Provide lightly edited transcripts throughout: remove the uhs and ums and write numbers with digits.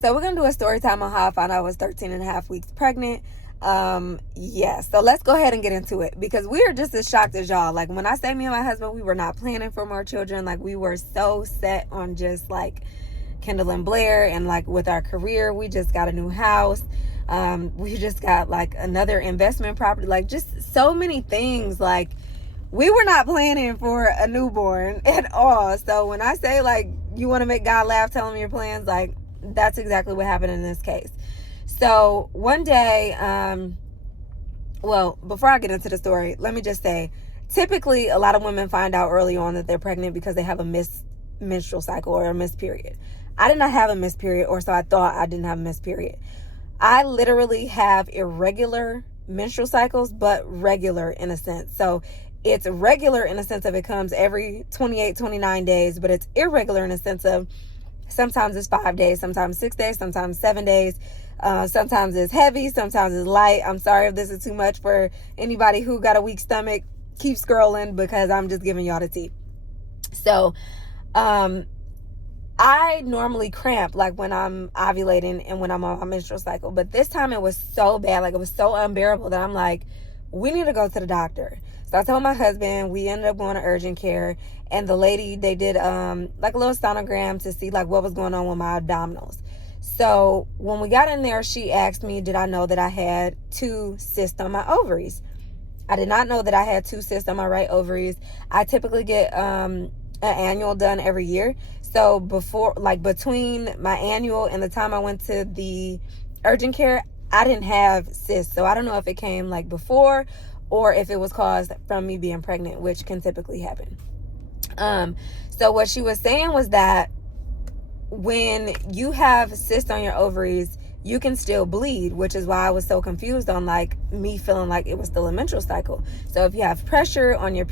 So we're going to do a story time on how I found out I was 13 and a half weeks pregnant. Yes. So let's go ahead and get into it, because we are just as shocked as y'all. Like, when I say me and my husband, we were not planning for more children. Like, we were so set on just like Kendall and Blair, and like with our career, we just got a new house. We just got like another investment property, like just so many things. Like, we were not planning for a newborn at all. So when I say like you want to make God laugh, tell him your plans, like that's exactly what happened in this case. So one day, well, before I get into the story, let me just say, typically a lot of women find out early on that they're pregnant because they have a missed menstrual cycle or a missed period. I did not have a missed period, or so I thought. I didn't have a missed period. I literally have irregular menstrual cycles, but regular in a sense. So it's regular in a sense of it comes every 28, 29 days, but it's irregular in a sense of sometimes it's 5 days, sometimes 6 days, sometimes 7 days. Sometimes it's heavy, sometimes it's light. I'm sorry if this is too much for anybody who got a weak stomach. Keep scrolling, because I'm just giving y'all the tea. So, I normally cramp like when I'm ovulating and when I'm on my menstrual cycle. But this time it was so bad, like it was so unbearable that I'm like, we need to go to the doctor. So I told my husband. We ended up going to urgent care, and the lady, they did like a little sonogram to see like what was going on with my abdominals. So when we got in there, she asked me, did I know that I had 2 cysts on my ovaries? I did not know that I had 2 cysts on my right ovaries. I typically get an annual done every year. So between my annual and the time I went to the urgent care, I didn't have cysts. So I don't know if it came like before or if it was caused from me being pregnant, which can typically happen. So what she was saying was that when you have cysts on your ovaries, you can still bleed, which is why I was so confused on like me feeling like it was still a menstrual cycle. So if you have pressure on your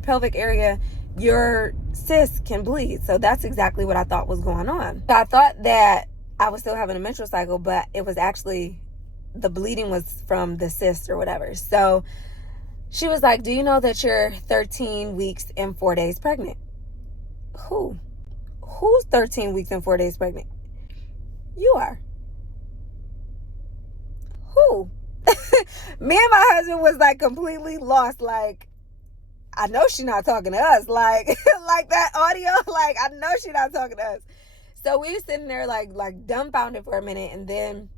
pelvic area, your cyst can bleed. So that's exactly what I thought was going on. So I thought that I was still having a menstrual cycle, but it was actually, the bleeding was from the cyst or whatever. So she was like, do you know that you're 13 weeks and 4 days pregnant? Who's 13 weeks and 4 days pregnant? You are. Who? Me and my husband was like completely lost. Like, I know she's not talking to us. Like, like that audio, like, I know she's not talking to us. So we were sitting there like dumbfounded for a minute. And then,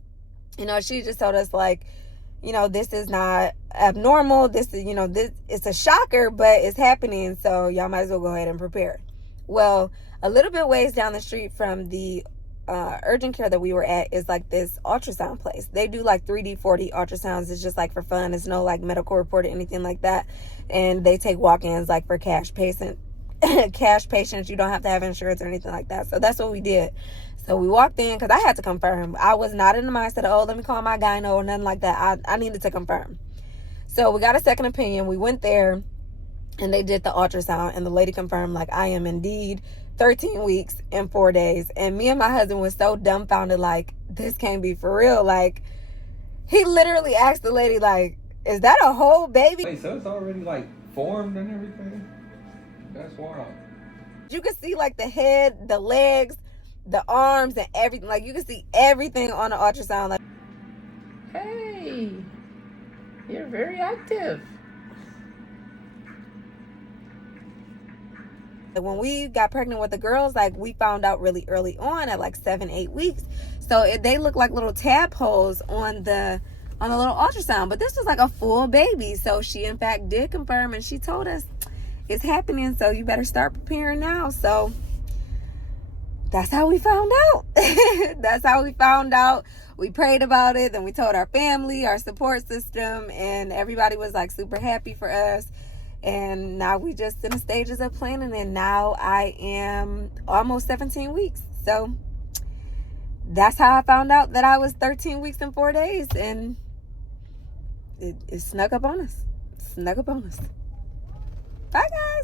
she just told us like, this is not abnormal. This is, this, it's a shocker, but it's happening. So y'all might as well go ahead and prepare. Well, a little bit ways down the street from the urgent care that we were at is like this ultrasound place. They do like 3D, 4D ultrasounds. It's just like for fun. It's no like medical report or anything like that. And they take walk-ins like for cash patients. You don't have to have insurance or anything like that. So that's what we did. So we walked in because I had to confirm. I was not in the mindset of, let me call my gyno or nothing like that. I needed to confirm. So we got a second opinion. We went there and they did the ultrasound, and the lady confirmed like I am indeed 13 weeks and 4 days. And me and my husband was so dumbfounded, like, this can't be for real. Like, he literally asked the lady, like, is that a whole baby? Wait, so it's already like formed and everything? That's wild. You could see like the head, the legs, the arms, and everything. Like, you could see everything on the ultrasound. Like, hey, you're very active. when we got pregnant with the girls, like, we found out really early on at like 7-8 weeks. So they look like little tadpoles on the little ultrasound, but this was like a full baby. So she in fact did confirm, and she told us it's happening, so you better start preparing now. So that's how we found out. That's how we found out. We prayed about it, then we told our family, our support system, and everybody was like super happy for us. And now we just in the stages of planning, and now I am almost 17 weeks. So that's how I found out that I was 13 weeks and 4 days, and it snuck up on us. Bye, guys.